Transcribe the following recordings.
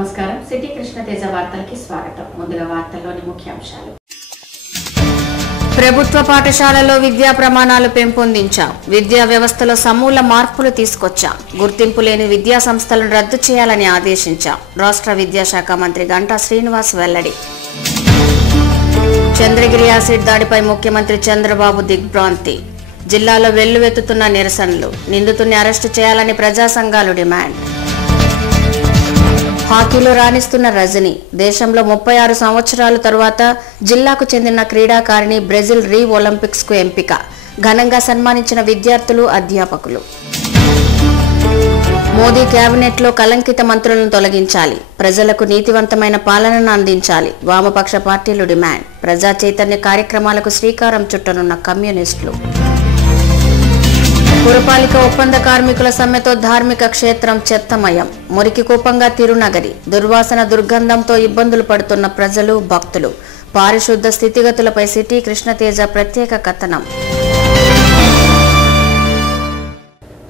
నమస్కారం సిటీ కృష్ణతేజ వార్తలకి స్వాగతం. ముందుగా వార్తల్లోని ముఖ్యాంశాలు. ప్రభుత్వ పాఠశాలలో విద్యా ప్రమాణాలు పెంపొందించాం. విద్యా వ్యవస్థలో సమూల మార్పులు తీసుకొచ్చాం. గుర్తింపు లేని విద్యా సంస్థలను రద్దు చేయాలని ఆదేశించాం. రాష్ట్ర విద్యాశాఖ మంత్రి గంటా శ్రీనివాస్ వెల్లడి. చంద్రగిరి యాసిడ్ దాడిపై ముఖ్యమంత్రి చంద్రబాబు దిగ్భ్రాంతి. జిల్లాలో వెల్లువెత్తుతున్న నిరసనలు. నిందితుడిని అరెస్టు చేయాలని ప్రజా సంఘాలు డిమాండ్. హాకీలో రాణిస్తున్న రజని. దేశంలో 36 సంవత్సరాల తరువాత జిల్లాకు చెందిన క్రీడాకారిణి బ్రెజిల్ ఒలింపిక్స్ కు ఎంపిక. ఘనంగా సన్మానించిన విద్యార్థులు, అధ్యాపకులు. మోదీ కేబినెట్లో కలంకిత మంత్రులను తొలగించాలి. ప్రజలకు నీతివంతమైన పాలనను అందించాలి. వామపక్ష పార్టీలు డిమాండ్. ప్రజా చైతన్య కార్యక్రమాలకు శ్రీకారం చుట్టనున్న కమ్యూనిస్టులు. పురపాలిక ఒప్పంద కార్మికుల సమ్మెతో ధార్మిక క్షేత్రం చెత్తమయం. మురికి కూపంగా తిరునగరి. దుర్వాసన దుర్గంధంతో ఇబ్బందులు పడుతున్న ప్రజలు, భక్తులు. పారిశుద్ధ స్థితిగతులపై సిటీ కృష్ణతేజ ప్రత్యేక కథనం.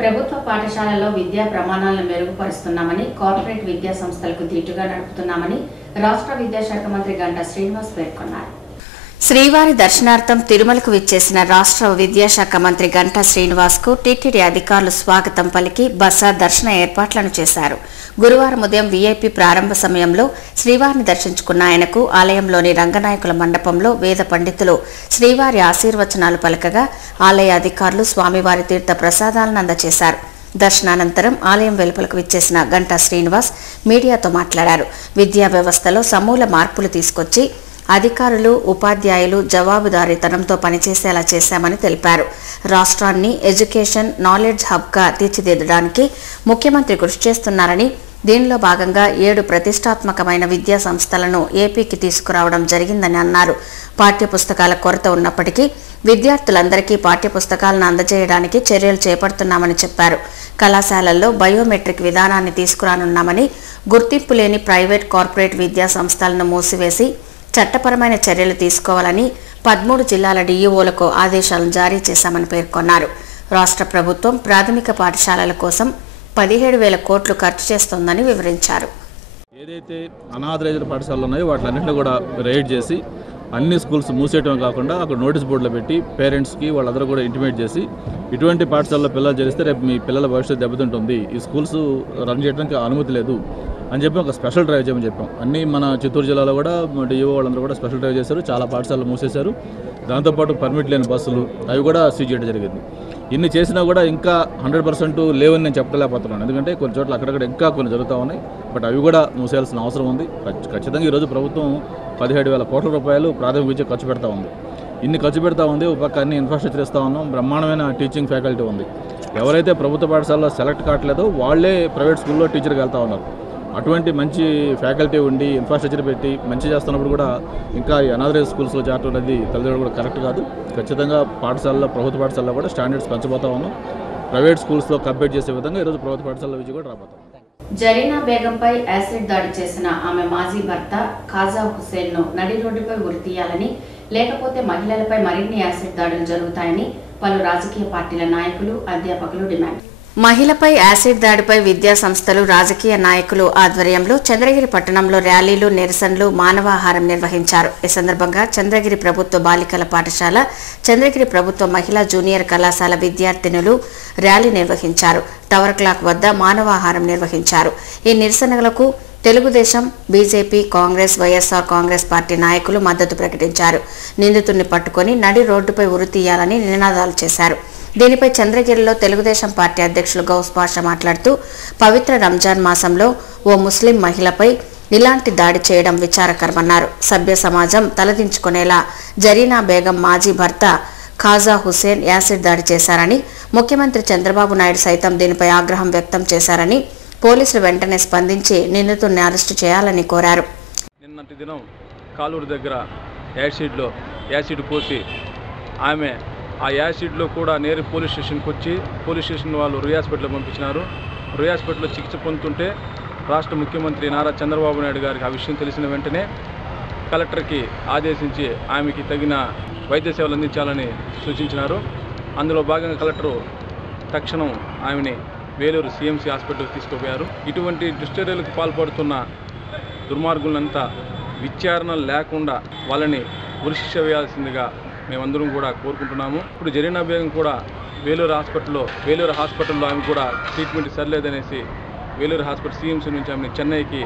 ప్రభుత్వ పాఠశాలల్లో విద్యా ప్రమాణాలను మెరుగుపరుస్తున్నామని, కార్పొరేట్ విద్యా సంస్థలకు ధీటుగా నడుపుతున్నామని రాష్ట్ర విద్యాశాఖ మంత్రి గంటా శ్రీనివాస్ పేర్కొన్నారు. శ్రీవారి దర్శనార్థం తిరుమలకు విచ్చేసిన రాష్ట్ర విద్యాశాఖ మంత్రి గంటా శ్రీనివాస్ కు టీటీడీ అధికారులు స్వాగతం పలికి బస దర్శన ఏర్పాట్లను చేశారు. గురువారం ఉదయం వీఐపీ ప్రారంభ సమయంలో శ్రీవారిని దర్శించుకున్న ఆయనకు ఆలయంలోని రంగనాయకుల మండపంలో వేద పండితులు శ్రీవారి ఆశీర్వచనాలు పలకగా ఆలయ అధికారులు స్వామివారి తీర్థ ప్రసాదాలను అందజేశారు. దర్శనానంతరం ఆలయం వెలుపలకు విచ్చేసిన గంటా శ్రీనివాస్ మీడియాతో మాట్లాడారు. విద్యా వ్యవస్థలో సమూల మార్పులు తీసుకొచ్చి అధికారులు, ఉపాధ్యాయులు జవాబుదారీతనంతో పనిచేసేలా చేశామని తెలిపారు. రాష్ట్రాన్ని ఎడ్యుకేషన్ నాలెడ్జ్ హబ్గా తీర్చిదిద్దడానికి ముఖ్యమంత్రి కృషి చేస్తున్నారని, దీనిలో భాగంగా 7 ప్రతిష్టాత్మకమైన విద్యా సంస్థలను ఏపీకి తీసుకురావడం జరిగిందని అన్నారు. పాఠ్యపుస్తకాల కొరత ఉన్నప్పటికీ విద్యార్థులందరికీ పాఠ్యపుస్తకాలను అందజేయడానికి చర్యలు చేపడుతున్నామని చెప్పారు. కళాశాలల్లో బయోమెట్రిక్ విధానాన్ని తీసుకురానున్నామని, గుర్తింపు లేని ప్రైవేట్, కార్పొరేట్ విద్యా సంస్థలను మూసివేసి చట్టపరమైన చర్యలు తీసుకోవాలని 13 జిల్లాల డీఈఓలకు ఆదేశాలను జారీ చేశామని పేర్కొన్నారు. రాష్ట్ర ప్రభుత్వం ప్రాథమిక పాఠశాలల కోసం 17,000 కోట్లు ఖర్చు చేస్తోందని వివరించారు. ఏదైతే అనాథరైజ్డ్ పాఠశాలలు ఉన్నాయో వాటిలన్నింటినీ కూడా రైడ్ చేసి అన్ని స్కూల్స్ మూసేయటం కాకుండా అక్కడ నోటీస్ బోర్డులో పెట్టి పేరెంట్స్కి వాళ్ళందరూ కూడా ఇంటిమేట్ చేసి ఇటువంటి పాఠశాలలో పిల్లలు చేరిస్తే రేపు మీ పిల్లల భవిష్యత్తు దెబ్బతింటుంది, ఈ స్కూల్స్ రన్ చేయడానికి అనుమతి లేదు అని చెప్పి ఒక స్పెషల్ డ్రైవ్ చేయమని చెప్పాం. అన్నీ మన చిత్తూరు జిల్లాలో కూడా డిఓ వాళ్ళందరూ కూడా స్పెషల్ డ్రైవ్ చేశారు. చాలా పాఠశాలలు మూసేశారు. దాంతోపాటు పర్మిట్ లేని బస్సులు అవి కూడా సీజ్ చేయడం జరిగింది. ఇన్ని చేసినా కూడా ఇంకా 100% లేవని నేను చెప్పలేకపోతున్నాను. ఎందుకంటే కొన్ని చోట్ల అక్కడక్కడ ఇంకా కొన్ని జరుగుతూ ఉన్నాయి. బట్ అవి కూడా మూసేయాల్సిన అవసరం ఉంది. ఖచ్చితంగా ఈరోజు ప్రభుత్వం 17,000 కోట్ల రూపాయలు ప్రాథమిక విద్య ఖర్చు పెడతా ఉంది. ఇన్ని ఖర్చు పెడతా ఉంది. ఒక పక్క అన్ని ఇన్ఫ్రాస్ట్రక్చర్ ఇస్తూ ఉన్నాం. బ్రహ్మాండమైన టీచింగ్ ఫ్యాకల్టీ ఉంది. ఎవరైతే ప్రభుత్వ పాఠశాలలో సెలెక్ట్ కావట్లేదో వాళ్ళే ప్రైవేట్ స్కూల్లో టీచర్కి వెళ్తూ ఉన్నారు. అటువంటి మంచి ఫ్యాకల్టీ ఉండి ఇన్ఫ్రాస్ట్రక్చర్ పెట్టి మంచి చేస్తున్నప్పుడు కూడా ఇంకా ఈ అనాథరైజ్ స్కూల్స్లో చేరటం అనేది తల్లిదండ్రులు కూడా కరెక్ట్ కాదు. ఖచ్చితంగా పాఠశాలలో, ప్రభుత్వ పాఠశాలలో కూడా స్టాండర్డ్స్ పెంచబోతా ఉన్నాం. ప్రైవేట్ స్కూల్స్లో కంపేర్ చేసే విధంగా ఈరోజు ప్రభుత్వ పాఠశాలలో విద్య కూడా రాబోతాం. జరీనా బేగంపై యాసిడ్ దాడి చేసిన ఆమె మాజీ భర్త ఖాజా హుస్సేన్ ను నడి రోడ్డుపై ఉరితీయాలని, లేకపోతే మహిళలపై మరిన్ని యాసిడ్ దాడులు జరుగుతాయని పలు రాజకీయ పార్టీల నాయకులు, అధ్యాపకులు డిమాండ్. మహిళపై యాసిడ్ దాడిపై విద్యా సంస్థలు, రాజకీయ నాయకులు ఆధ్వర్యంలో చంద్రగిరి పట్టణంలో ర్యాలీలు, నిరసనలు, మానవాహారం నిర్వహించారు. ఈ సందర్భంగా చంద్రగిరి ప్రభుత్వ బాలికల పాఠశాల, చంద్రగిరి ప్రభుత్వ మహిళా జూనియర్ కళాశాల విద్యార్థినులు ర్యాలీ నిర్వహించారు. టవర్ క్లాక్ వద్ద మానవాహారం నిర్వహించారు. ఈ నిరసనలకు తెలుగుదేశం, బీజేపీ, కాంగ్రెస్, వైఎస్ఆర్ కాంగ్రెస్ పార్టీ నాయకులు మద్దతు ప్రకటించారు. నిందితుడిని పట్టుకుని నడి రోడ్డుపై ఉరితీయాలని నినాదాలు చేశారు. దీనిపై చంద్రగిరిలో తెలుగుదేశం పార్టీ అధ్యక్షులు గౌస్ పాషా మాట్లాడుతూ, పవిత్ర రంజాన్ మాసంలో ఓ ముస్లిం మహిళపై ఇలాంటి దాడి చేయడం విచారకరమన్నారు. సభ్య సమాజం తలదించుకునేలా జరీనా బేగం మాజీ భర్త ఖాజా హుస్సేన్ యాసిడ్ దాడి చేశారని, ముఖ్యమంత్రి చంద్రబాబు నాయుడు సైతం దీనిపై ఆగ్రహం వ్యక్తం చేశారని, పోలీసులు వెంటనే స్పందించి నిందితుడిని అరెస్టు చేయాలని కోరారు. నిన్నటి దినం కాలూరు దగ్గర యాసిడ్ పోసి ఆమె ఆ యాసిడ్లో కూడా నేరు పోలీస్ స్టేషన్కి వచ్చి పోలీస్ స్టేషన్ వాళ్ళు రుయ్ హాస్పిటల్లో పంపించినారు. రుయ్ హాస్పిటల్లో చికిత్స పొందుతుంటే రాష్ట్ర ముఖ్యమంత్రి నారా చంద్రబాబు నాయుడు గారికి ఆ విషయం తెలిసిన వెంటనే కలెక్టర్కి ఆదేశించి ఆమెకి తగిన వైద్య సేవలు అందించాలని సూచించినారు. అందులో భాగంగా కలెక్టరు తక్షణం ఆమెని వేలూరు సిఎంసి హాస్పిటల్కి తీసుకుపోయారు. ఇటువంటి దుశ్చర్యలకు పాల్పడుతున్న దుర్మార్గులంతా విచారణ లేకుండా వాళ్ళని ఉరిశిక్ష వేయాల్సిందిగా మేమందరం కూడా కోరుకుంటున్నాము. ఇప్పుడు జరీనా బేగం కూడా వేలూరు హాస్పిటల్లో ఆమె కూడా ట్రీట్మెంట్ సరిలేదనేసి వేలూరు హాస్పిటల్ సిఎంసీ నుంచి ఆమె చెన్నైకి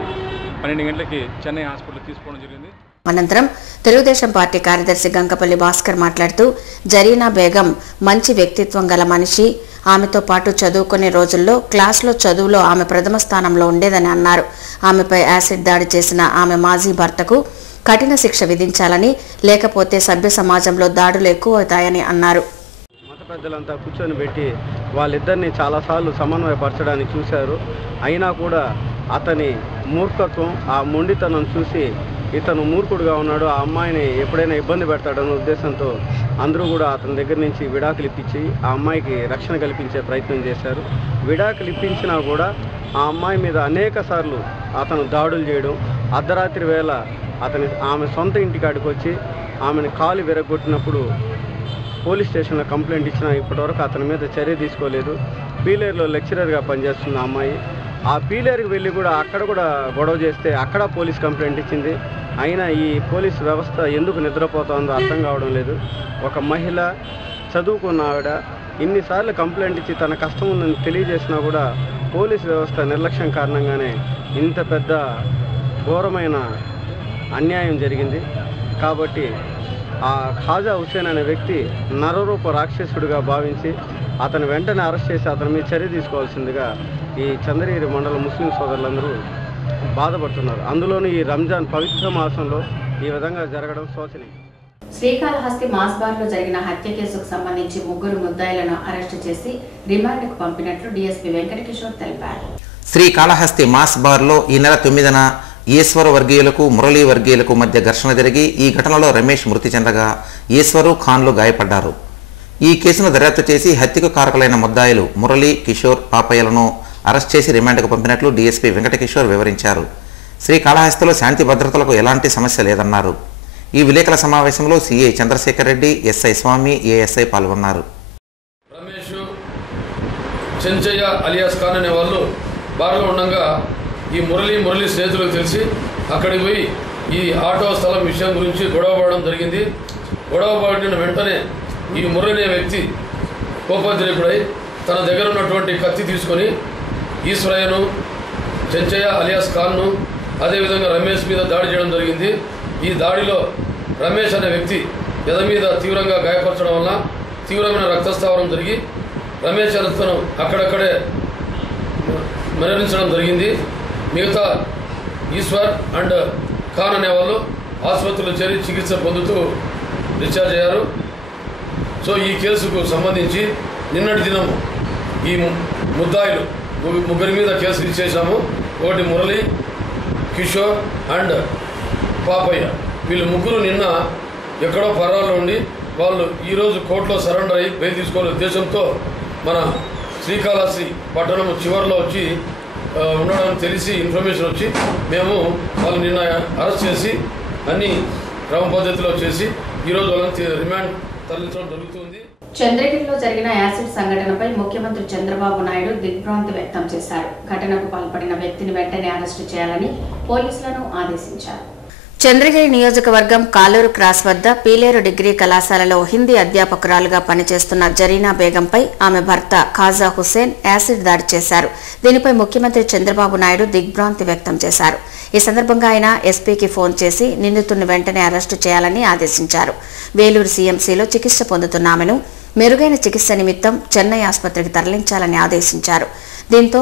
12 గంటలకి చెన్నై హాస్పిటల్ తీసుకోవడం జరిగింది. అనంతరం తెలుగుదేశం పార్టీ కార్యదర్శి గంకపల్లి భాస్కర్ మాట్లాడుతూ జరీనా బేగం మంచి వ్యక్తిత్వం గల మనిషి, ఆమెతో పాటు చదువుకునే రోజుల్లో క్లాసులో చదువులో ఆమె ప్రథమ స్థానంలో ఉండేదని అన్నారు. ఆమెపై యాసిడ్ దాడి చేసిన ఆమె మాజీ భర్తకు కఠిన శిక్ష విధించాలని, లేకపోతే సభ్య సమాజంలో దాడులు ఎక్కువవుతాయని అన్నారు. మత పెద్దలంతా కూర్చొని పెట్టి వాళ్ళిద్దరిని చాలాసార్లు సమన్వయపరచడానికి చూశారు. అయినా కూడా అతని మూర్ఖత్వం, ఆ మొండితనం చూసి ఇతను మూర్ఖుడుగా ఉన్నాడు, ఆ అమ్మాయిని ఎప్పుడైనా ఇబ్బంది పెడతాడన్న ఉద్దేశంతో అందరూ కూడా అతని దగ్గర నుంచి విడాకులు ఇప్పించి ఆ అమ్మాయికి రక్షణ కల్పించే ప్రయత్నం చేశారు. విడాకులు ఇప్పించినా కూడా ఆ అమ్మాయి మీద అనేక సార్లు అతను దాడులు చేయడం, అర్ధరాత్రి వేళ ఆమె సొంత ఇంటికాడికి వచ్చి ఆమెను కాలు విరగొట్టినప్పుడు పోలీస్ స్టేషన్లో కంప్లైంట్ ఇచ్చినా ఇప్పటివరకు అతని మీద చర్య తీసుకోలేదు. పీలేరులో లెక్చరర్గా పనిచేస్తున్న అమ్మాయి ఆ పీలేరుకి వెళ్ళి కూడా అక్కడ కూడా గొడవ చేస్తే అక్కడ పోలీస్ కంప్లైంట్ ఇచ్చింది. అయినా ఈ పోలీస్ వ్యవస్థ ఎందుకు నిద్రపోతుందో అర్థం కావడం లేదు. ఒక మహిళ చదువుకున్న ఆవిడ ఇన్నిసార్లు కంప్లైంట్ ఇచ్చి తన కష్టం ఉందని తెలియజేసినా కూడా పోలీస్ వ్యవస్థ నిర్లక్ష్యం కారణంగానే ఇంత పెద్ద ఘోరమైన అన్యాయం జరిగింది. కాబట్టి ఆ ఖాజా హుస్సేన్ అనే వ్యక్తి నరరూప రాక్షసుడిగా భావించి అతను వెంటనే అరెస్ట్ చేసి అతని మీద చర్య తీసుకోవాల్సిందిగా ఈ చంద్రగిరి మండల ముస్లిం సోదరులందరూ బాధపడుతున్నారు. అందులోనూ ఈ రంజాన్ పవిత్ర మాసంలో ఈ విధంగా జరగడం శోచనీయం. శ్రీకాళహస్తి మాస్బార్లో జరిగిన హత్య కేసుకు సంబంధించి 3 ముద్దాయిలను అరెస్టు చేసి రిమాండ్కు పంపినట్లు డీఎస్పీ వెంకటకిషోర్ తెలిపారు. శ్రీకాళహస్తి మాస్బార్లో ఈ నెల 9న ఈశ్వరు వర్గీయులకు మురళీ వర్గీయులకు మధ్య ఘర్షణ జరిగి ఈ ఘటనలో రమేష్ మృతి చెందగా ఈశ్వరు ఖాన్లు గాయపడ్డారు. ఈ కేసును దర్యాప్తు చేసి హత్యకు కారకులైన ముద్దాయిలు మురళీ, కిషోర్, పాపయ్యలను అరెస్ట్ చేసి రిమాండ్కు పంపినట్లు డీఎస్పీ వెంకటకిషోర్ వివరించారు. శ్రీకాళహస్తిలో శాంతి భద్రతలకు ఎలాంటి సమస్య లేదన్నారు. ఈ విలేకరుల సమావేశంలో సీఐ చంద్రశేఖర్ రెడ్డి, ఎస్ఐ స్వామి, ఏఎస్ఐ పాల్గొన్నారు. రమేష్, చెంచయ్య అలియాస్ ఖాన్ అనే వాళ్ళు బార్లో ఉండగా ఈ మురళీ స్నేహితులకు తెలిసి అక్కడికి పోయి ఈ ఆటో స్థలం విషయం గురించి గొడవపడడం జరిగింది. గొడవపడిన వెంటనే ఈ మురళి అనే వ్యక్తి కోపోద్రేకుడై తన దగ్గర ఉన్నటువంటి కత్తి తీసుకొని ఈశ్వరయ్యను, చెంచయ్య అలియాస్ ఖాన్ను, అదేవిధంగా రమేష్ మీద దాడి చేయడం జరిగింది. ఈ దాడిలో రమేష్ అనే వ్యక్తి ఎద మీద తీవ్రంగా గాయపరచడం వల్ల తీవ్రమైన రక్తస్రావం జరిగి రమేష్ అతను అక్కడక్కడే మరణించడం జరిగింది. మిగతా ఈశ్వర్ అండ్ ఖాన్ అనేవాళ్ళు ఆసుపత్రిలో చేరి చికిత్స పొందుతూ డిశ్చార్జ్ అయ్యారు. సో ఈ కేసుకు సంబంధించి నిన్నటి దినం ఈ ముద్దాయిలు 3 మీద కేసు రిజిస్టర్ చేశాము. ఒకటి మురళి, కిషోర్ అండ్ పాపయ్య. వీళ్ళు 3 నిన్న ఎక్కడో పరాల్లో ఉండి వాళ్ళు ఈరోజు కోర్టులో సరెండర్ అయ్యి బెయిల్ తీసుకోవాలనే ఉద్దేశంతో మన శ్రీకాళహస్తి పట్టణం చివరిలో వచ్చి ఉండడానికి తెలిసి ఇన్ఫర్మేషన్ వచ్చి మేము వాళ్ళు నిన్న అరెస్ట్ చేసి అన్ని క్రమ పద్ధతిలో చేసి ఈరోజు వాళ్ళని రిమాండ్ తరలించడం జరుగుతుంది. చంద్రగిరిలో జరిగిన యాసిడ్ సంఘటనపై ముఖ్యమంత్రి చంద్రబాబు నాయుడు దిగ్భ్రాంతి వ్యక్తం చేశారు. ఘటనకు పాల్పడిన వ్యక్తిని వెంటనే అరెస్టు చేయాలని పోలీసులను ఆదేశించారు. చంద్రగిరి నియోజకవర్గం కాలూరు క్రాస్ వద్ద పీలేరు డిగ్రీ కళాశాలలో హిందీ అధ్యాపకురాలుగా పనిచేస్తున్న జరీనా బేగంపై ఆమె భర్త ఖాజా హుస్సేన్ యాసిడ్ దాడి చేశారు. దీనిపై ముఖ్యమంత్రి చంద్రబాబు నాయుడు దిగ్భ్రాంతి వ్యక్తం చేశారు. ఈ సందర్భంగా ఆయన ఎస్పీకి ఫోన్ చేసి నిందితుడిని వెంటనే అరెస్టు చేయాలని ఆదేశించారు. వేలూరు సీఎంసీలో చికిత్స పొందుతున్న ఆమెను మెరుగైన చికిత్స నిమిత్తం చెన్నై ఆసుపత్రికి తరలించాలని ఆదేశించారు. దీంతో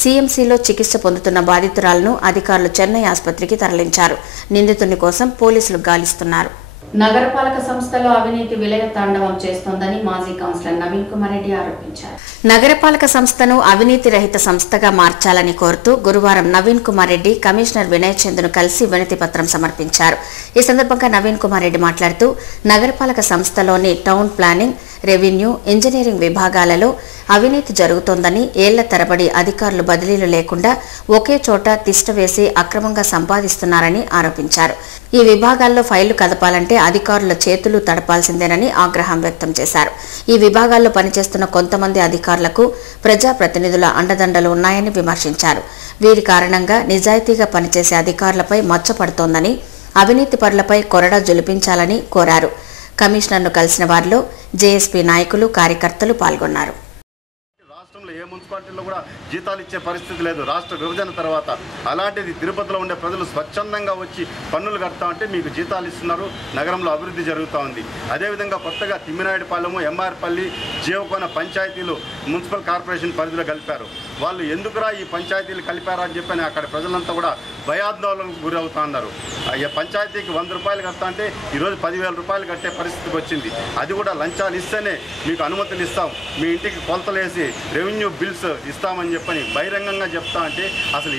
సీఎంసీలో చికిత్స పొందుతున్న బాధితురాలను అధికారులు చెన్నై ఆసుపత్రికి తరలించారు. నిందితుని కోసం పోలీసులు గాలిస్తున్నారు. నగరపాలక సంస్థలో అవినీతి విలయ తాండవం చేస్తోందని మాజీ కౌన్సిలర్ నవీన్ కుమార్ రెడ్డి ఆరోపించారు. నగరపాలక సంస్థను అవినీతి రహిత సంస్థగా మార్చాలని కోరుతూ గురువారం నవీన్ కుమార్ రెడ్డి కమిషనర్ వినయ్ చంద్ను కలిసి వినతి పత్రం సమర్పించారు. ఈ సందర్భంగా నవీన్ కుమార్ రెడ్డి మాట్లాడుతూ నగరపాలక సంస్థలోని టౌన్ ప్లానింగ్, రెవెన్యూ, ఇంజనీరింగ్ విభాగాలలో అవినీతి జరుగుతోందని, ఏళ్ల తరబడి అధికారులు బదిలీలు లేకుండా ఒకే చోట తిష్టవేసి అక్రమంగా సంపాదిస్తున్నారని ఆరోపించారు. ఈ విభాగాల్లో ఫైళ్లు కదపాలంటే అధికారుల చేతులు తడపాల్సిందేనని ఆగ్రహం వ్యక్తం చేశారు. ఈ విభాగాల్లో పనిచేస్తున్న కొంతమంది అధికారులకు ప్రజాప్రతినిధుల అండదండలు ఉన్నాయని విమర్శించారు. వీరి కారణంగా నిజాయితీగా పనిచేసే అధికారులపై మచ్చపడుతోందని, అవినీతి పరులపై కొరడా జొలిపించాలని కోరారు. కమిషనర్ను కలిసిన వారిలో జేఎస్పీ నాయకులు, కార్యకర్తలు పాల్గొన్నారు. రాష్ట్రంలో ఏ మున్సిపాలిటీలో కూడా జీతాలు ఇచ్చే పరిస్థితి లేదు రాష్ట్ర విభజన తర్వాత. అలాంటిది తిరుపతిలో ఉండే ప్రజలు స్వచ్ఛందంగా వచ్చి పన్నులు కడతామంటే మీకు జీతాలు ఇస్తున్నారు, నగరంలో అభివృద్ధి జరుగుతూ ఉంది. అదేవిధంగా కొత్తగా తిమ్మినాయుడుపాలెము, ఎంఆర్పల్లి, జీవకోన పంచాయతీలు మున్సిపల్ కార్పొరేషన్ పరిధిలో కలిపారు. వాళ్ళు ఎందుకురా ఈ పంచాయతీలు కలిపారా అని చెప్పని అక్కడ ప్రజలంతా కూడా భయాందోళనకు గురవుతా ఉన్నారు. పంచాయతీకి 100 రూపాయలు కడతా అంటే ఈరోజు 10,000 రూపాయలు కట్టే పరిస్థితికి వచ్చింది. అది కూడా లంచాలు ఇస్తేనే మీకు అనుమతులు ఇస్తాం, మీ ఇంటికి కొలతలేసి రెవెన్యూ బిల్స్ ఇస్తామని చెప్పని బహిరంగంగా చెప్తా అంటే అసలు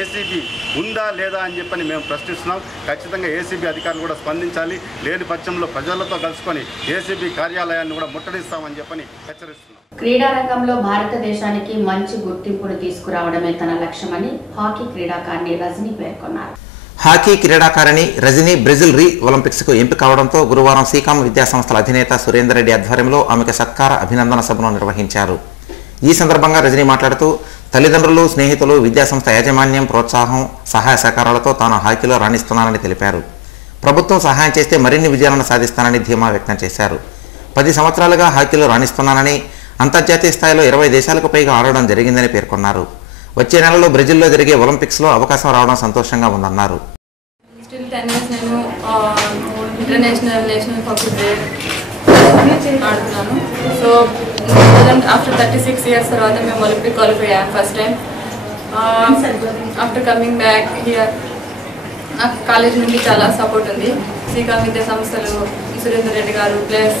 ఏసీబీ ఉందా లేదా అని చెప్పని మేము ప్రశ్నిస్తున్నాం. ఖచ్చితంగా ఏసీబీ అధికారులు కూడా స్పందించాలి. లేని పక్షంలో ప్రజలతో కలుసుకొని ఏసీబీ కార్యాలయాన్ని కూడా ముట్టడిస్తామని చెప్పని హెచ్చరిస్తున్నాం. క్రీడారంగంలో భారతదేశానికి మంచి గుర్తింపును తీసుకురావడమే తన లక్ష్యమని హాకీ క్రీడాకారిణి రజనీ పేర్కొన్నారు. హాకీ క్రీడాకారిణి రజనీ బ్రెజిల్ రీ ఒలింపిక్స్కు ఎంపిక కావడంతో గురువారం సీకాం విద్యాసంస్థల అధినేత సురేందర్ రెడ్డి ఆధ్వర్యంలో ఆమెకు సత్కార అభినందన సభను నిర్వహించారు. ఈ సందర్భంగా రజనీ మాట్లాడుతూ తల్లిదండ్రులు, స్నేహితులు, విద్యాసంస్థ యాజమాన్యం ప్రోత్సాహం, సహాయ సహకారాలతో తాను హాకీలో రాణిస్తున్నానని తెలిపారు. ప్రభుత్వం సహాయం చేస్తే మరిన్ని విజయాలను సాధిస్తానని ధీమా వ్యక్తం చేశారు. 10 సంవత్సరాలుగా హాకీలో రాణిస్తున్నానని, అంతర్జాతీయ స్థాయిలో 20 దేశాలకు పైగా ఆడడం జరిగిందని పేర్కొన్నారు. వచ్చే నెలలో బ్రెజిల్లో జరిగే ఒలింపిక్స్లో అవకాశం రావడం సంతోషంగా ఉందన్నారు. ఆడుతున్నాను. సో ఆఫ్టర్ 36 years తర్వాత మేము ఒలింపిక్ క్వాలిఫై అయ్యాం first time. After coming back here నాకు కాలేజ్ నుండి చాలా సపోర్ట్ ఉంది. సీకాం విద్యా సంస్థలు, సురేందర్ రెడ్డి గారు, ప్లస్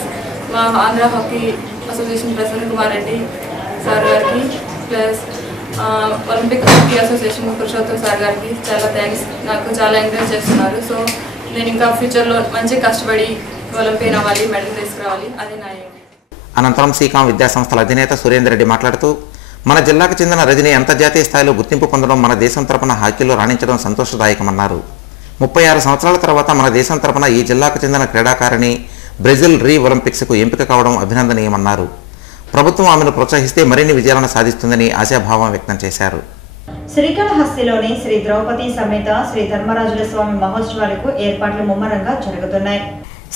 మా Andhra hockey association Prasanna Kumar Reddy sir గారికి, plus Olympic hockey association Purushottam sir గారికి చాలా థ్యాంక్స్. నాకు చాలా ఎంకరేజ్ చేస్తున్నారు. సో నేను ఇంకా ఫ్యూచర్లో మంచి కష్టపడి ఒలింపియన్ అవ్వాలి, మెడల్ తీసుకురావాలి, అదే నా ఏం. అనంతరం సీకాం విద్యాసంస్థల అధినేత సురేందర్ రెడ్డి మాట్లాడుతూ మన జిల్లాకు చెందిన రజనీ అంతర్జాతీయ స్థాయిలో గుర్తింపు పొందడం, మన దేశం తరపున హాకీలో రాణించడం సంతోషదాయకమన్నారు. 36 సంవత్సరాల తర్వాత మన దేశం తరపున ఈ జిల్లాకు చెందిన క్రీడాకారిణి బ్రెజిల్ రీ ఒలింపిక్స్కు ఎంపిక కావడం అభినందనీయమన్నారు. ప్రభుత్వం ఆమెను ప్రోత్సహిస్తే మరిన్ని విజయాలను సాధిస్తుందని ఆశాభావం వ్యక్తం చేశారు. శ్రీకాళహస్తిలోని శ్రీ ద్రౌపది సమేత శ్రీ ధర్మరాజుల స్వామి మహోత్సవాలకు ఏర్పాట్లు ముమ్మరంగా జరుగుతున్నాయి.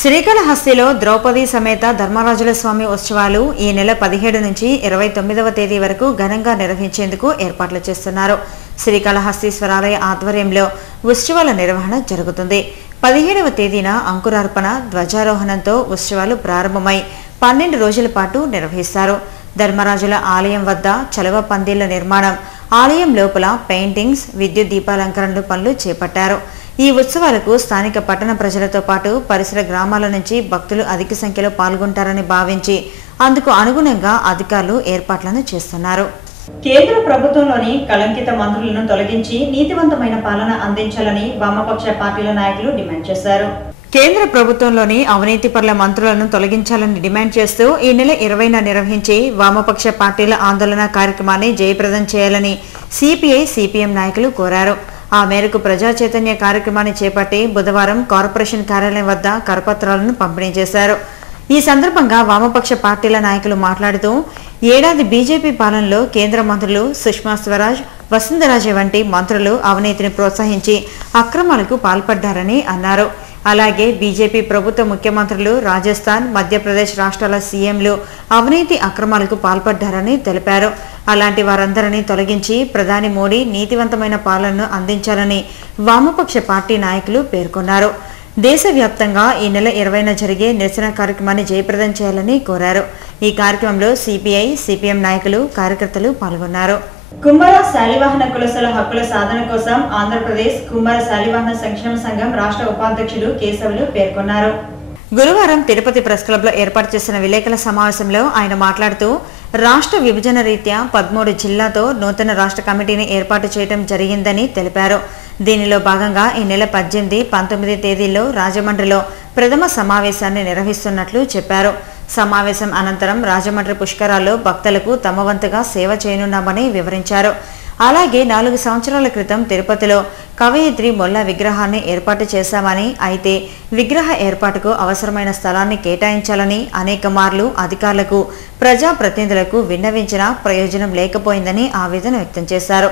శ్రీకాళహస్తిలో ద్రౌపది సమేత ధర్మరాజుల స్వామి ఉత్సవాలు ఈ నెల 17 నుంచి 29వ తేదీ వరకు ఘనంగా నిర్వహించేందుకు ఏర్పాట్లు చేస్తున్నారు. శ్రీకాళహస్తీశ్వరాలయ ఆధ్వర్యంలో ఉత్సవాల నిర్వహణ జరుగుతుంది. 17వ తేదీన అంకురార్పణ, ధ్వజారోహణంతో ఉత్సవాలు ప్రారంభమై 12 రోజుల పాటు నిర్వహిస్తారు. ధర్మరాజుల ఆలయం వద్ద చలవ పందిళ్ల నిర్మాణం, ఆలయం లోపల పెయింటింగ్స్, విద్యుత్ దీపాలంకరణలు పనులు చేపట్టారు. ఈ ఉత్సవాలకు స్థానిక పట్టణ ప్రజలతో పాటు పరిసర గ్రామాల నుంచి భక్తులు అధిక సంఖ్యలో పాల్గొంటారని భావించి అందుకు అనుగుణంగా అధికారులు ఏర్పాట్లను చేస్తున్నారు. కేంద్ర ప్రభుత్వంలోని కళంకిత మంత్రులను తొలగించి నీతివంతమైన పాలన అందించాలని వామపక్ష పార్టీల నాయకులు డిమాండ్ చేశారు. కేంద్ర ప్రభుత్వంలోని అవినీతి పరుల మంత్రులను తొలగించాలని డిమాండ్ చేస్తూ ఈ నెల 20న నిర్వహించే వామపక్ష పార్టీల ఆందోళన కార్యక్రమాన్ని జయప్రదం చేయాలని సిపిఐ, సిపిఎం నాయకులు కోరారు. ఆ మేరకు ప్రజా చైతన్య కార్యక్రమాన్ని చేపట్టి బుధవారం కార్పొరేషన్ కార్యాలయం వద్ద కరపత్రాలను పంపిణీ చేశారు. ఈ సందర్భంగా వామపక్ష పార్టీల నాయకులు మాట్లాడుతూ ఏడాది బీజేపీ పాలనలో కేంద్ర మంత్రులు సుష్మా స్వరాజ్, వసుంధరాజే వంటి మంత్రులు అవినీతిని ప్రోత్సహించి అక్రమాలకు పాల్పడ్డారని అన్నారు. అలాగే బీజేపీ ప్రభుత్వ ముఖ్యమంత్రులు రాజస్థాన్, మధ్యప్రదేశ్ రాష్ట్రాల సీఎంలు అవినీతి అక్రమాలకు పాల్పడ్డారని తెలిపారు. అలాంటి వారందరినీ తొలగించి ప్రధాని మోడీ నీతివంతమైన పాలనను అందించాలని వామపక్ష పార్టీ నాయకులు పేర్కొన్నారు. దేశవ్యాప్తంగా ఈ నెల 20న జరిగే నిరసన కార్యక్రమాన్ని జయప్రదం చేయాలని కోరారు. ఈ కార్యక్రమంలో సిపిఐ, సిపిఎం నాయకులు, కార్యకర్తలు పాల్గొన్నారు. కుమ్మర శాలివాహన కులసల హక్కుల సాధన కోసం ఆంధ్రప్రదేశ్ కుమ్మర శాలివాహన సంక్షేమ సంఘం రాష్ట్ర ఉపాధ్యక్షులు కేశవులు పేర్కొన్నారు. గురువారం తిరుపతి ప్రెస్ క్లబ్ లో ఏర్పాటు చేసిన విలేకరుల సమావేశంలో ఆయన మాట్లాడుతూ రాష్ట్ర విభజన రీత్యా 13 జిల్లాతో నూతన రాష్ట్ర కమిటీని ఏర్పాటు చేయడం జరిగిందని తెలిపారు. దీనిలో భాగంగా ఈ నెల 18, 19 తేదీల్లో రాజమండ్రిలో ప్రథమ సమావేశాన్ని నిర్వహిస్తున్నట్లు చెప్పారు. సమావేశం అనంతరం రాజమండ్రి పుష్కరాల్లో భక్తులకు తమ వంతుగా సేవ చేయనున్నామని వివరించారు. అలాగే 4 సంవత్సరాల క్రితం తిరుపతిలో కవయిత్రి మొల్ల విగ్రహాన్ని ఏర్పాటు చేశామని, అయితే విగ్రహ ఏర్పాటుకు అవసరమైన స్థలాన్ని కేటాయించాలని అనేక మార్లు అధికారులకు, ప్రజాప్రతినిధులకు విన్నవించినా ప్రయోజనం లేకపోయిందని ఆవేదన వ్యక్తం చేశారు.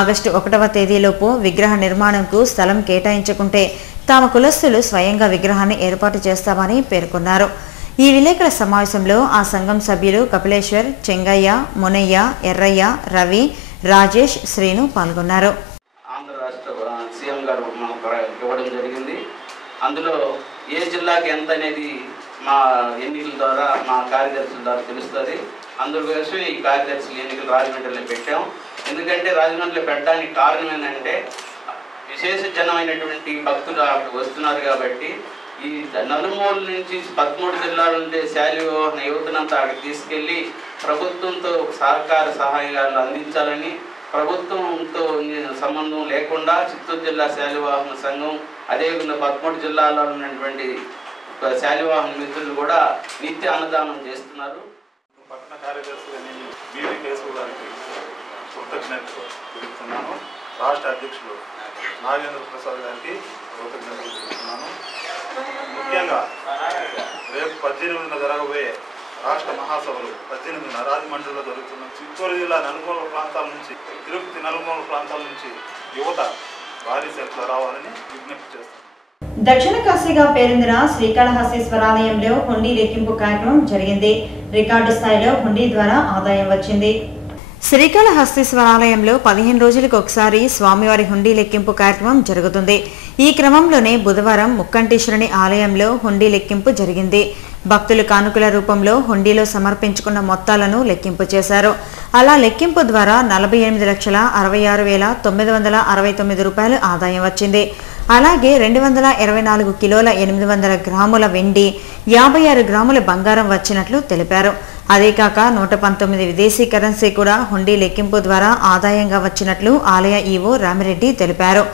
ఆగస్టు 1వ తేదీలోపు విగ్రహ నిర్మాణంకు స్థలం కేటాయించుకుంటే తమ కులస్తులు స్వయంగా విగ్రహాన్ని ఏర్పాటు చేస్తామని పేర్కొన్నారు. ఈ విలేకరుల సమావేశంలో ఆ సంఘం సభ్యులు కపిలేశ్వర్, చెంగయ్య, మునయ్య, ఎర్రయ్య, రవి, రాజేష్, శ్రీను పాల్గొన్నారు. ఆంధ్ర రాష్ట్ర సీఎం గారు ఇవ్వడం జరిగింది. అందులో ఏ జిల్లాకి ఎంత అనేది మా ఎన్నికల ద్వారా మా కార్యదర్శుల ద్వారా తెలుస్తుంది. అందుకోసం ఈ కార్యదర్శుల ఎన్నికలు రాజమండ్రిలో పెట్టాం. ఎందుకంటే రాజమండ్రిలో పెట్టడానికి కారణం ఏంటంటే విశేష జనమైనటువంటి భక్తులు వస్తున్నారు కాబట్టి ఈ నలుమూల నుంచి 13 జిల్లాల నుండి శాలివాహన యువతనంతా అక్కడికి తీసుకెళ్లి ప్రభుత్వంతో సహకార సహాయాలు అందించాలని, ప్రభుత్వంతో సంబంధం లేకుండా చిత్తూరు జిల్లా శాలివాహన సంఘం అదేవిధంగా 13 జిల్లాలో ఉన్నటువంటి శాలివాహన మిత్రులు కూడా నిత్య అన్నదానం చేస్తున్నారు. పట్టణ కార్యదర్శి బీవీ కేశవ్ గారికి కృతజ్ఞతలు తెలుపుతున్నాను. రాష్ట్ర అధ్యక్షులు నాగేంద్ర ప్రసాద్ గారికి కృతజ్ఞతలు తెలుపుతున్నాను. ముఖ్యంగా రేపు 18న జరగబోయే రాష్ట్ర మహాసభలు 18న రాజమండ్రిలో జరుగుతున్న చిత్తూరు జిల్లా నలుమూల ప్రాంతాల నుంచి, తిరుపతి నలుమూల ప్రాంతాల నుంచి యువత భారీ సంఖ్యలో రావాలని విజ్ఞప్తి చేస్తాను. దక్షిణ కాశీగా పేరొందిన శ్రీకాళహస్తీశ్వరాలయంలో హుండీ లెక్కింపు కార్యక్రమం జరిగింది. రికార్డు స్థాయిలో హుండీ ద్వారా ఆదాయం వచ్చింది. శ్రీకాళహస్తీశ్వరాలయంలో 15 రోజులకు ఒకసారి స్వామివారి హుండీ లెక్కింపు కార్యక్రమం జరుగుతుంది. ఈ క్రమంలోనే బుధవారం ముక్కంటేశ్వరుని ఆలయంలో హుండీ లెక్కింపు జరిగింది. భక్తులు కానుకల రూపంలో హుండీలో సమర్పించుకున్న మొత్తాలను లెక్కింపు చేశారు. అలా లెక్కింపు ద్వారా 48,66,969 రూపాయలు ఆదాయం వచ్చింది. అలాగే 224 కిలోల 800 గ్రాముల వెండి, 56 గ్రాముల బంగారం వచ్చినట్లు తెలిపారు. అదే కాక 119 విదేశీ కరెన్సీ కూడా హుండీ లెక్కింపు ద్వారా ఆదాయంగా వచ్చినట్లు ఆలయ ఈవో రామిరెడ్డి తెలిపారు.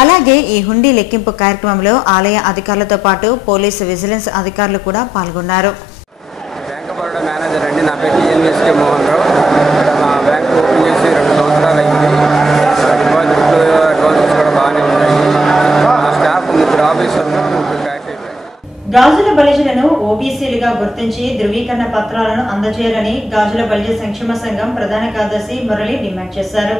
అలాగే ఈ హుండీ లెక్కింపు కార్యక్రమంలో ఆలయ అధికారులతో పాటు పోలీసు విజిలెన్స్ అధికారులు కూడా పాల్గొన్నారు. బ్యాంక్ ఆఫ్ బరోడా మేనేజర్ అండి. నా పేరు ఎన్ఎస్కే మోహన్ రావు. మా బ్యాంక్ ఓపెన్ చేసి 2 సంవత్సరాలు అయింది. డిపాజిట్లు అడ్వాన్సెస్ కూడా బాగానే ఉన్నాయి. మా స్టాఫ్ 3 ఆఫీసర్లు 3 క్యాష్ అయిపోయాయి. గాజుల బలిజలను ఓబీసీలుగా గుర్తించి ధృవీకరణ పత్రాలను అందజేయాలని గాజుల బలిజ సంక్షేమ సంఘం ప్రధాన కార్యదర్శి మురళి డిమాండ్ చేశారు.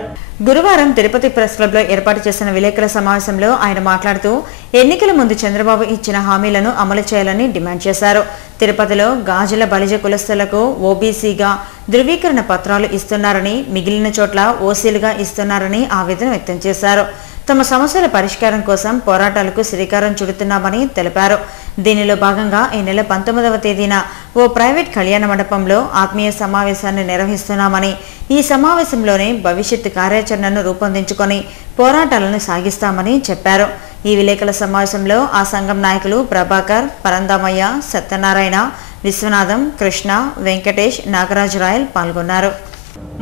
గురువారం తిరుపతి ప్రెస్ క్లబ్ లో ఏర్పాటు చేసిన విలేకరుల సమావేశంలో ఆయన మాట్లాడుతూ ఎన్నికల ముందు చంద్రబాబు ఇచ్చిన హామీలను అమలు చేయాలని డిమాండ్ చేశారు. తిరుపతిలో గాజుల బలిజ కులస్తులకు ఓబీసీగా ధృవీకరణ పత్రాలు ఇస్తున్నారని, మిగిలిన చోట్ల ఓసీలుగా ఇస్తున్నారని ఆవేదన వ్యక్తం చేశారు. తమ సమస్యల పరిష్కారం కోసం పోరాటాలకు శ్రీకారం చుడుతున్నామని తెలిపారు. దీనిలో భాగంగా ఈ నెల 19వ తేదీన ఓ ప్రైవేట్ కళ్యాణ మండపంలో ఆత్మీయ సమావేశాన్ని నిర్వహిస్తున్నామని, ఈ సమావేశంలోనే భవిష్యత్తు కార్యాచరణను రూపొందించుకొని పోరాటాలను సాగిస్తామని చెప్పారు. ఈ విలేకరుల సమావేశంలో ఆ సంఘం నాయకులు ప్రభాకర్, పరందామయ్య, సత్యనారాయణ, విశ్వనాథం, కృష్ణ, వెంకటేష్, నాగరాజు రాయల్ పాల్గొన్నారు.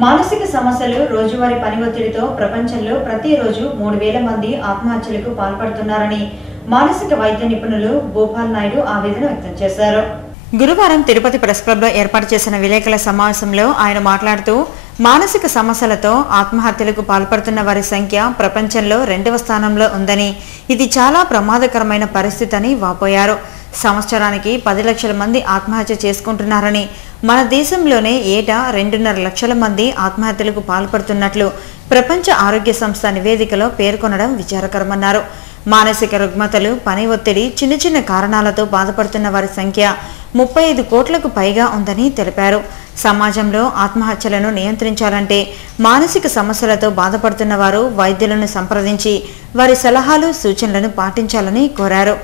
మానసిక సమస్యలు, రోజువారీ పని ఒత్తిడితో ప్రపంచంలో ప్రతిరోజు 3,000 మంది ఆత్మహత్యలకు పాల్పడుతున్నారని మానసిక వైద్య నిపుణులు భూపాల్ నాయుడు ఆవేదన వ్యక్తం చేశారు. గురువారం తిరుపతి ప్రెస్ క్లబ్ లో ఏర్పాటు చేసిన విలేకరుల సమావేశంలో ఆయన మాట్లాడుతూ మానసిక సమస్యలతో ఆత్మహత్యలకు పాల్పడుతున్న వారి సంఖ్య ప్రపంచంలో 2వ స్థానంలో ఉందని, ఇది చాలా ప్రమాదకరమైన పరిస్థితి అని వాపోయారు. సంవత్సరానికి 10 లక్షల మంది ఆత్మహత్య చేసుకుంటున్నారని, మన దేశంలోనే ఏటా 2.5 లక్షల మంది ఆత్మహత్యలకు పాల్పడుతున్నట్లు ప్రపంచ ఆరోగ్య సంస్థ నివేదికలో పేర్కొనడం విచారకరమన్నారు. మానసిక రుగ్మతలు, పని ఒత్తిడి, చిన్న చిన్న కారణాలతో బాధపడుతున్న వారి సంఖ్య 35 కోట్లకు పైగా ఉందని తెలిపారు. సమాజంలో ఆత్మహత్యలను నియంత్రించాలంటే మానసిక సమస్యలతో బాధపడుతున్న వారు వైద్యులను సంప్రదించి వారి సలహాలు, సూచనలను పాటించాలని కోరారు.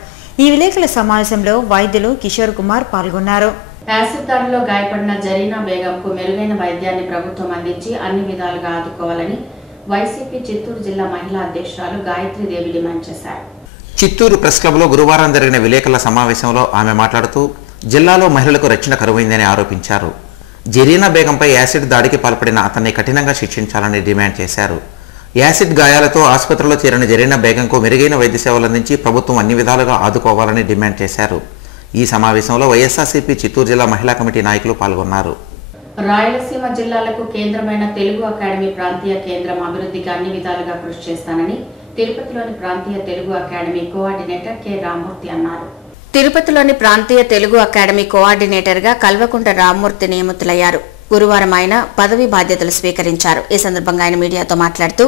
ఈ విలేకరుల సమావేశంలో వైద్యులు కిషోర్ కుమార్ పాల్గొన్నారు. యాసిడ్ దాడిలో గాయపడిన జరీనా బేగంకు మెరుగైన వైద్యాన్ని ప్రభుత్వం అందించి అన్ని విధాలుగా ఆదుకోవాలని వైసీపీ చిత్తూరు జిల్లా మహిళా అధ్యక్షురాలు గాయత్రీదేవి డిమాండ్ చేశారు. చిత్తూరు ప్రెస్ క్లబ్లో గురువారం జరిగిన విలేకరుల సమావేశంలో ఆమె మాట్లాడుతూ జిల్లాలో మహిళలకు రక్షణ కరువైందని ఆరోపించారు. జరీనా బేగంపై యాసిడ్ దాడికి పాల్పడిన అతన్ని కఠినంగా శిక్షించాలని డిమాండ్ చేశారు. యాసిడ్ గాయాలతో ఆసుపత్రిలో చేరిన జరీనా బేగంకు మెరుగైన వైద్య సేవలు అందించి ప్రభుత్వం అన్ని విధాలుగా ఆదుకోవాలని డిమాండ్ చేశారు. ఈ సమావేశంలో వైఎస్ఆర్సీపీ చిత్తూరు జిల్లా మహిళా కమిటీ నాయకులు పాల్గొన్నారు. రాయలసీమ జిల్లాలకు కేంద్రమైన తెలుగు అకాడమీ ప్రాంతీయ కేంద్రం అభివృద్ధికి అన్ని విధాలుగా కృషి చేస్తానని తిరుపతిలోని ప్రాంతీయ Telugu academy coordinator K Rammurthy అన్నారు. తిరుపతిలోని ప్రాంతీయ తెలుగు అకాడమీ కోఆర్డినేటర్గా కల్వకుంట రామ్మూర్తి నియమితులయ్యారు. గురువారం ఆయన పదవి బాధ్యతలు స్వీకరించారు. ఈ సందర్భంగా ఆయన మీడియాతో మాట్లాడుతూ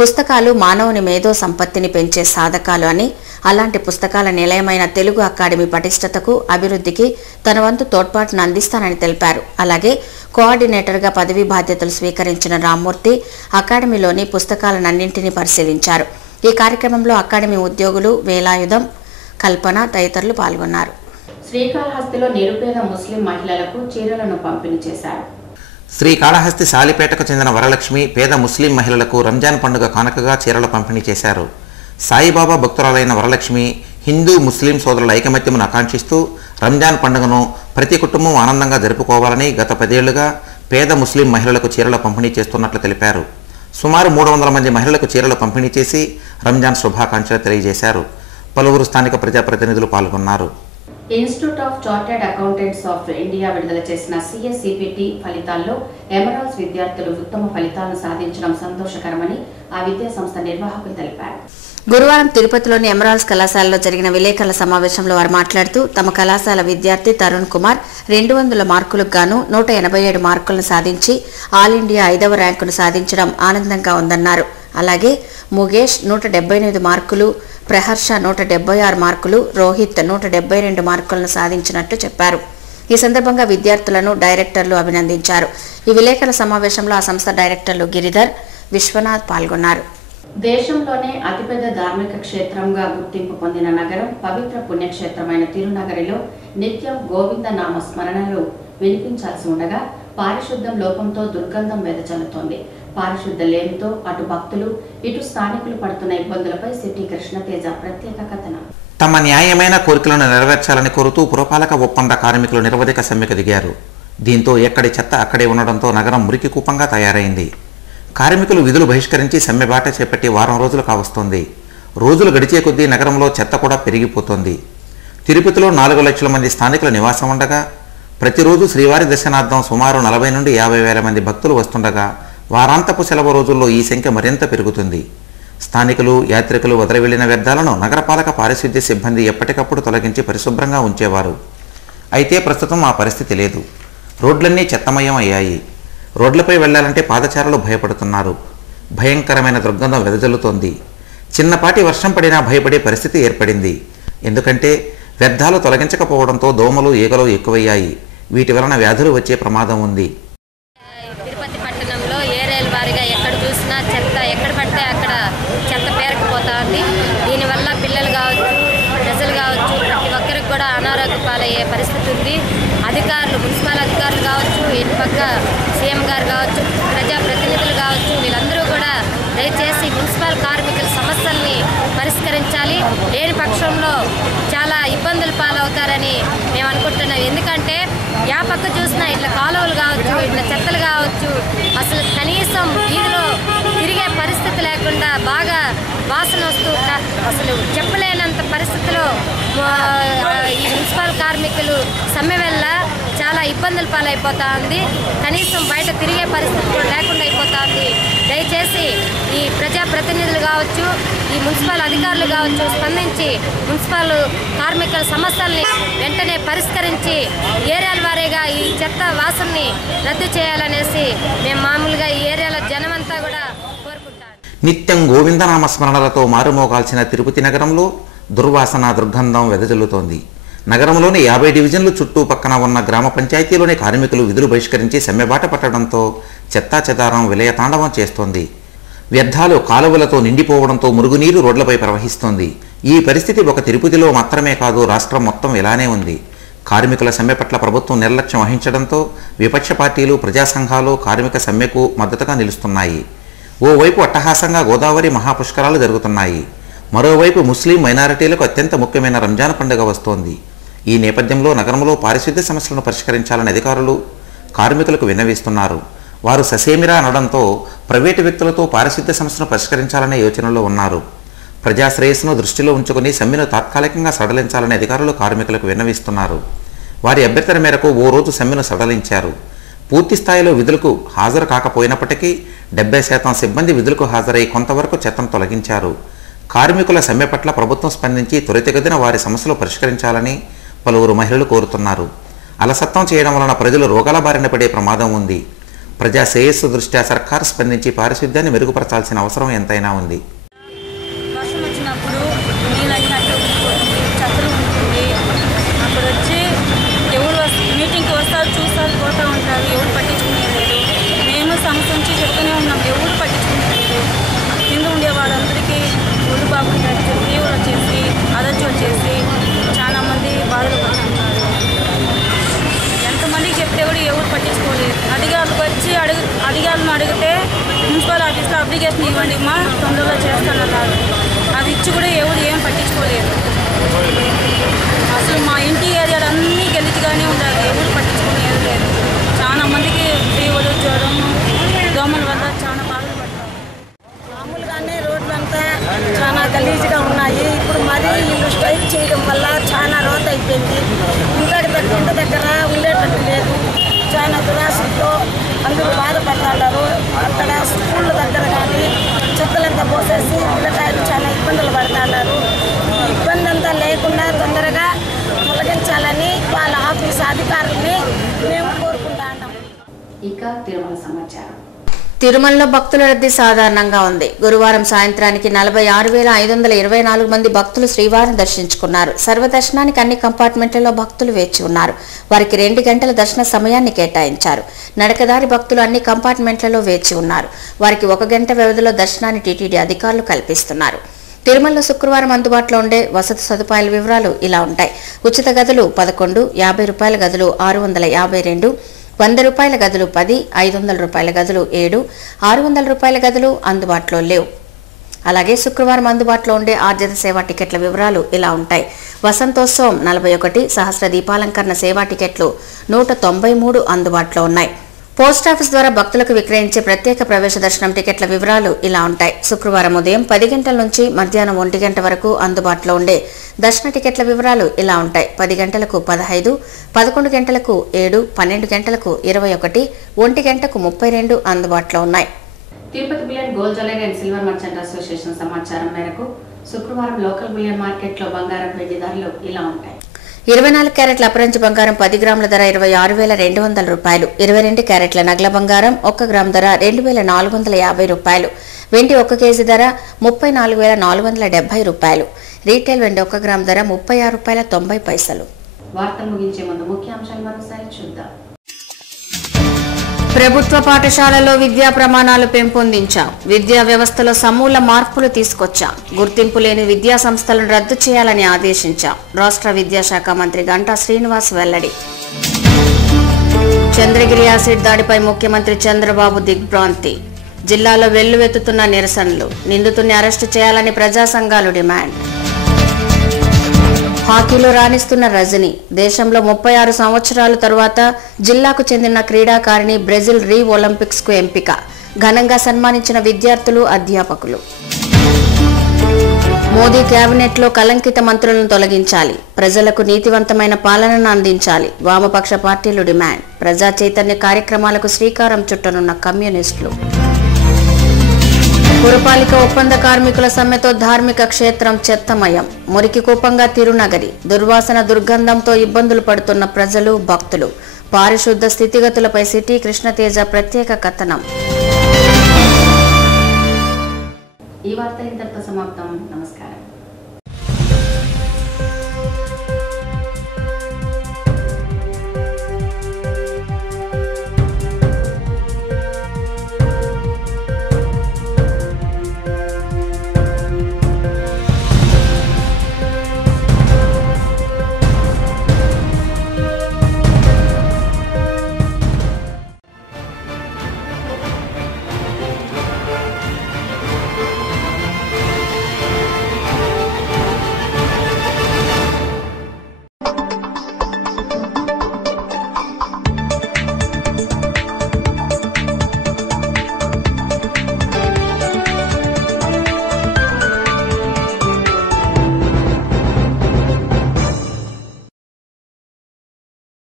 పుస్తకాలు మానవుని మేధో సంపత్తిని పెంచే సాధకాలు అని, అలాంటి పుస్తకాల నిలయమైన తెలుగు అకాడమీ పటిష్టతకు, అభివృద్ధికి తన వంతు తోడ్పాటును అందిస్తానని తెలిపారు. అలాగే కోఆర్డినేటర్గా పదవి బాధ్యతలు స్వీకరించిన రామ్మూర్తి అకాడమీలోని పుస్తకాలన్నింటినీ పరిశీలించారు. ఈ కార్యక్రమంలో అకాడమీ ఉద్యోగులు, వేలాయుధం, కల్పన తదితరులు పాల్గొన్నారు. శ్రీకాళహస్తిలో నిరుపేద ముస్లిం మహిళలకు చీరలను పంపిణీ చేశారు. శ్రీకాళహస్తి సాలిపేటకు చెందిన వరలక్ష్మి పేద ముస్లిం మహిళలకు రంజాన్ పండుగ కానుకగా చీరలు పంపిణీ చేశారు. సాయిబాబా భక్తురాలైన వరలక్ష్మి హిందూ ముస్లిం సోదరుల ఐకమత్యమును ఆకాంక్షిస్తూ రంజాన్ పండుగను ప్రతి కుటుంబం ఆనందంగా జరుపుకోవాలని గత 10 ఏళ్లుగా పేద ముస్లిం మహిళలకు చీరల పంపిణీ చేస్తున్నట్లు తెలిపారు. సుమారు 300 మంది మహిళలకు చీరలు పంపిణీ చేసి రంజాన్ శుభాకాంక్షలు తెలియజేశారు. పలువురు స్థానిక ప్రజాప్రతినిధులు పాల్గొన్నారు. Institute of chartered accountants of India విడుదల చేసిన CSCPT ఫలితాల్లో ఎమరాల్డ్స్ విద్యార్థులు ఉత్తమ ఫలితాలను సాధించడం సంతోషకరమని ఆ విద్యా సంస్థ నిర్వాహకులు తెలిపారు. గురువారం తిరుపతిలోని ఎమరాల్డ్స్ కళాశాలలో జరిగిన విలేకరుల సమావేశంలో వారు మాట్లాడుతూ తమ కళాశాల విద్యార్థి తరుణ్ కుమార్ 200 మార్కులకు గాను 187 మార్కులను సాధించి ఆల్ ఇండియా 5వ ర్యాంకును సాధించడం ఆనందంగా ఉందన్నారు. అలాగే ముగేష్ 178 మార్కులు, ప్రహర్ష 176 మార్కులు, రోహిత్ 172 మార్కులను సాధించినట్లు చెప్పారు. ఈ సందర్భంగా విద్యార్థులను డైరెక్టర్లు అభినందించారు. ఈ విలేకరుల సమావేశంలో ఆ సంస్థ డైరెక్టర్లు గిరిధర్, విశ్వనాథ్ పాల్గొన్నారు. దేశంలోనే అతిపెద్ద ధార్మిక క్షేత్రంగా గుర్తింపు పొందిన నగరం, పవిత్ర పుణ్యక్షేత్రమైన తిరునగరిలో నిత్యం గోవింద నామ స్మరణలు వినిపించాల్సి ఉండగా పారిశుద్ధ్యం లోపంతో దుర్గంధం వెదజల్లుతోంది. పారిశుద్ధ లేమితో అటు భక్తులు, ఇటు స్థానికులు పడుతున్న ఇబ్బందులపై సిటీ కృష్ణతేజ ప్రత్యేక కథనం. తమ న్యాయమైన కోరికలను నెరవేర్చాలని కోరుతూ పురపాలక ఒప్పంద కార్మికులు నిరవధిక సమ్మెకు దిగారు. దీంతో ఎక్కడి చెత్త అక్కడే ఉండడంతో నగరం మురికి కూపంగా తయారైంది. కార్మికులు విధులు బహిష్కరించి సమ్మె బాట చేపట్టి వారం రోజులు కావస్తోంది. రోజులు గడిచే కొద్దీ నగరంలో చెత్త కూడా పెరిగిపోతోంది. తిరుపతిలో 4 లక్షల మంది స్థానికుల నివాసం ఉండగా ప్రతిరోజు శ్రీవారి దర్శనార్థం సుమారు 40 నుండి 50 వేల మంది భక్తులు వస్తుండగా వారాంతపు సెలవు రోజుల్లో ఈ సంఖ్య మరింత పెరుగుతుంది. స్థానికులు, యాత్రికులు వదిలి వెళ్లిన వ్యర్థాలను నగరపాలక పారిశుద్ధ్య సిబ్బంది ఎప్పటికప్పుడు తొలగించి పరిశుభ్రంగా ఉంచేవారు. అయితే ప్రస్తుతం ఆ పరిస్థితి లేదు. రోడ్లన్నీ చెత్తమయం అయ్యాయి. రోడ్లపై వెళ్లాలంటే పాదచారులు భయపడుతున్నారు. భయంకరమైన దుర్గంధం వెదజల్లుతోంది. చిన్నపాటి వర్షం పడినా భయపడే పరిస్థితి ఏర్పడింది. ఎందుకంటే వ్యర్థాలు తొలగించకపోవడంతో దోమలు, ఈగలు ఎక్కువయ్యాయి. వీటి వలన వ్యాధులు వచ్చే ప్రమాదం ఉంది. తిరుపతి పట్టణంలో ఏరియాల వారీగా ఎక్కడ చూసినా చెత్త, ఎక్కడ పడితే అక్కడ చెత్త పేరుకుపోతా ఉంది. దీనివల్ల పిల్లలు కావచ్చు, ప్రజలు కావచ్చు, ప్రతి ఒక్కరికి కూడా అనారోగ్య పాలయ్యే పరిస్థితి ఉంది. అధికారులు, మున్సిపల్ అధికారులు కావచ్చు, ఇటు పక్క సీఎం గారు కావచ్చు, ప్రజాప్రతినిధులు కావచ్చు, వీళ్ళందరూ కూడా దయచేసి మున్సిపల్ కార్మికుల సమస్యల్ని పరిష్కరించాలి. లేని పక్షంలో చాలా ఇబ్బందులు పాలవుతారని మేము అనుకుంటున్నాం. ఎందుకంటే యా పక్క చూసినా ఇట్లా కాలువలు కావచ్చు, ఇట్లా చెత్తలు కావచ్చు, అసలు కనీసం వీధిలో తిరిగే పరిస్థితి లేకుండా బాగా వాసన వస్తూ అసలు చెప్పలేనంత పరిస్థితిలో ఈ మున్సిపల్ కార్మికులు సమ్మె వల్ల చాలా ఇబ్బందులు పాలైపోతా ఉంది. కనీసం బయట తిరిగే పరిస్థితి కూడా లేకుండా అయిపోతా ఉంది. దయచేసి ఈ ప్రజాప్రతినిధులు కావచ్చు, ఈ మున్సిపల్ అధికారులు కావచ్చు స్పందించి మున్సిపల్ కార్మికుల సమస్యల్ని వెంటనే పరిష్కరించి ఏరియాల వారీగా ఈ చెత్త వాసనని రద్దు చేయాలనేసి మేము మామూలుగా ఈ ఏరియాలో జనమంతా కూడా కోరుకుంటాం. నిత్యం గోవిందనామ స్మరణలతో మారుమోగాల్సిన తిరుపతి నగరంలో దుర్వాసన, దుర్గంధం వెదజల్లుతోంది. నగరంలోని 50 డివిజన్లు చుట్టూ పక్కన ఉన్న గ్రామ పంచాయతీలోని కార్మికులు విధులు బహిష్కరించి సమ్మెబాట పట్టడంతో చెత్తా చెదారం విలయతాండవం చేస్తోంది. వ్యర్థాలు కాలువలతో నిండిపోవడంతో మురుగునీరు రోడ్లపై ప్రవహిస్తోంది. ఈ పరిస్థితి ఒక తిరుపతిలో మాత్రమే కాదు, రాష్ట్రం మొత్తం ఇలానే ఉంది. కార్మికుల సమ్మె పట్ల ప్రభుత్వం నిర్లక్ష్యం వహించడంతో విపక్ష పార్టీలు, ప్రజా సంఘాలు కార్మిక సమ్మెకు మద్దతుగా నిలుస్తున్నాయి. ఓవైపు అట్టహాసంగా గోదావరి మహాపుష్కరాలు జరుగుతున్నాయి. మరోవైపు ముస్లిం మైనారిటీలకు అత్యంత ముఖ్యమైన రంజాన్ పండుగ వస్తోంది. ఈ నేపథ్యంలో నగరంలో పారిశుద్ధ్య సమస్యలను పరిష్కరించాలని అధికారులు కార్మికులకు విన్నవిస్తున్నారు. వారు ససేమిరా అనడంతో ప్రైవేటు వ్యక్తులతో పారిశుద్ధ్య సమస్యను పరిష్కరించాలనే యోచనలో ఉన్నారు. ప్రజాశ్రేయస్సును దృష్టిలో ఉంచుకుని సమ్మెను తాత్కాలికంగా సడలించాలని అధికారులు కార్మికులకు విన్నవిస్తున్నారు. వారి అభ్యర్థన మేరకు ఓ రోజు సమ్మెను సడలించారు. పూర్తి స్థాయిలో విధులకు హాజరు కాకపోయినప్పటికీ 70% సిబ్బంది విధులకు హాజరై కొంతవరకు చెత్తను తొలగించారు. కార్మికుల సమ్మె పట్ల ప్రభుత్వం స్పందించి త్వరితగతిన వారి సమస్యలు పరిష్కరించాలని పలువురు మహిళలు కోరుతున్నారు. అలసత్వం చేయడం వలన ప్రజలు రోగాల బారిన పడే ప్రమాదం ఉంది. ప్రజా శ్రేయస్సు దృష్ట్యా సర్కారు స్పందించి పారిశుద్ధ్యాన్ని మెరుగుపరచాల్సిన అవసరం ఎంతైనా ఉంది. వర్షం వచ్చినప్పుడు నీళ్ళన్నట్టు చెత్తలు ఉంటుంది. అక్కడ వచ్చి ఎవరు మీటింగ్కి వస్తారు, చూస్తారు, పోతూ ఉంటారు. ఎవరు పట్టించుకునేది లేదు. మేము సంస్థ నుంచి చెప్తూనే ఉన్నాం, ఎవరు పట్టించుకునేది లేదు. కింద ఉండే వాళ్ళందరికీ ఒళ్ళు బాగుంటారు, ఫీవర్ వచ్చేసి అలర్జీ వచ్చేసి చాలామంది బాధలు పడుతున్నారు. ఎంతమందికి చెప్తే కూడా ఎవరు పట్టించుకోలేదు. అధికారులకు వచ్చి అధికారులను అడిగితే మున్సిపల్ ఆఫీస్లో అప్లికేషన్ ఇవ్వండి మా తొందరలో చేస్తానన్నారు. అది ఇచ్చి కూడా ఎవరు ఏం పట్టించుకోలేదు. అసలు మా ఇంటి ఏరియాలు అన్నీ గెలిచిగానే ఉండాలి, ఎవరు పట్టించుకునేది లేదు. చాలా మందికి ఫీవర్, జ్వరం, దోమల వల్ల చాలా బాధలు పడతారు. మామూలుగానే రోడ్లంతా చాలా గలీజ్గా ఉన్నాయి. ఇప్పుడు మరీ వీళ్ళు స్ట్రైక్ చేయడం వల్ల చాలా రోత అయిపోయింది. ఇంటి దగ్గర ఉండేటట్టు లేదు. చాలా దురాశతో అందరూ బాధపడుతున్నారు. అక్కడ స్కూళ్ళ దగ్గర కానీ చెత్తలంతా పోసేసి పిల్లకాయలు చాలా ఇబ్బందులు పడుతున్నారు. ఈ ఇబ్బంది అంతా లేకుండా తొందరగా తొలగించాలని వాళ్ళ ఆఫీస్ అధికారుల్ని మేము కోరుకుంటున్నాం. ఇక తిరుమల సమాచారం. తిరుమలలో భక్తుల రద్దీ సాధారణంగా ఉంది. గురువారం సాయంత్రానికి 46,524 మంది భక్తులు శ్రీవారిని దర్శించుకున్నారు. సర్వదర్శనానికి అన్ని కంపార్ట్మెంట్లలో భక్తులు వేచి ఉన్నారు. వారికి 2 గంటల దర్శన సమయాన్ని కేటాయించారు. నడకదారి భక్తులు అన్ని కంపార్ట్మెంట్లలో వేచి ఉన్నారు. వారికి 1 గంట వ్యవధిలో దర్శనాన్ని టీటీడీ అధికారులు కల్పిస్తున్నారు. తిరుమలలో శుక్రవారం అందుబాటులో ఉండే వసతి సదుపాయాల వివరాలు ఇలా ఉంటాయి. ఉచిత గదులు 11, 50 రూపాయల గదులు 652, 100 రూపాయల గదులు 10, 500 రూపాయల గదులు 7, 600 రూపాయల గదులు అందుబాటులో లేవు. అలాగే శుక్రవారం అందుబాటులో ఉండే ఆర్జిత సేవా టికెట్ల వివరాలు ఇలా ఉంటాయి. వసంతోత్సవం 41, సహస్ర దీపాలంకరణ సేవా టికెట్లు 193 అందుబాటులో ఉన్నాయి. పోస్టాఫీస్ ద్వారా భక్తులకు విక్రయించే ప్రత్యేక ప్రవేశ దర్శనం టికెట్ల వివరాలు ఇలా ఉంటాయి. శుక్రవారం ఉదయం 10 గంటల నుంచి మధ్యాహ్నం 1 గంట వరకు అందుబాటులో ఉండే దర్శన టికెట్ల వివరాలు ఇలా ఉంటాయి. 10 గంటలకు 15, 11 గంటలకు 7, 12 గంటలకు 21, 1 గంటకు 32 అందుబాటులో ఉన్నాయి. Tirupati bullion gold jewellery and silver merchant association సమాచారం మేరకు శుక్రవారం లోకల్ బులియన్ మార్కెట్లో బంగారం వెండి ధరలు ఇలా ఉంటాయి. 24 క్యారెట్ల అపరంజి బంగారం 10 గ్రాముల ధర 26,200 రూపాయలు. 22 క్యారెట్ల నగల బంగారం 1 గ్రాము ధర 2,450 రూపాయలు. వెండి 1 కేజీ ధర 34,470 రూపాయలు. రీటైల్ వెండి 1 గ్రాము ధర 36.90 రూపాయలు. వార్తలు ముగించే ముందు ముఖ్యాంశాలు మరోసారి చూద్దాం. ప్రభుత్వ పాఠశాలలో విద్యా ప్రమాణాలు పెంపొందించాం. విద్యా వ్యవస్థలో సమూల మార్పులు తీసుకొచ్చాం. గుర్తింపు లేని విద్యా సంస్థలను రద్దు చేయాలని ఆదేశించాం. రాష్ట్ర విద్యాశాఖ మంత్రి గంటా శ్రీనివాస్ వెల్లడి. చంద్రగిరి యాసిడ్ దాడిపై ముఖ్యమంత్రి చంద్రబాబు దిగ్భ్రాంతి. జిల్లాలో వెల్లువెత్తుతున్న నిరసనలు. నిందితుడిని అరెస్టు చేయాలని ప్రజా సంఘాలు డిమాండ్. హాకీలో రాణిస్తున్న రజని. దేశంలో 36 సంవత్సరాల తరువాత జిల్లాకు చెందిన క్రీడాకారిణి బ్రెజిల్ రీ ఒలింపిక్స్ కు ఎంపిక. ఘనంగా సన్మానించిన విద్యార్థులు, అధ్యాపకులు. మోదీ కేబినెట్ లో కలంకిత మంత్రులను తొలగించాలి. ప్రజలకు నీతివంతమైన పాలనను అందించాలి. వామపక్ష పార్టీలు డిమాండ్. ప్రజా చైతన్య కార్యక్రమాలకు శ్రీకారం చుట్టనున్న కమ్యూనిస్టులు. పురపాలిక ఒప్పంద కార్మికుల సమ్మెతో ధార్మిక క్షేత్రం చెత్తమయం. మురికి కూపంగా తిరునగరి. దుర్వాసన దుర్గంధంతో ఇబ్బందులు పడుతున్న ప్రజలు, భక్తులు. పారిశుద్ధ స్థితిగతులపై సిటీ కృష్ణతేజ ప్రత్యేక కథనం. ఈ వార్తలు ఇంతటితో సమాప్తం. నమస్కారం.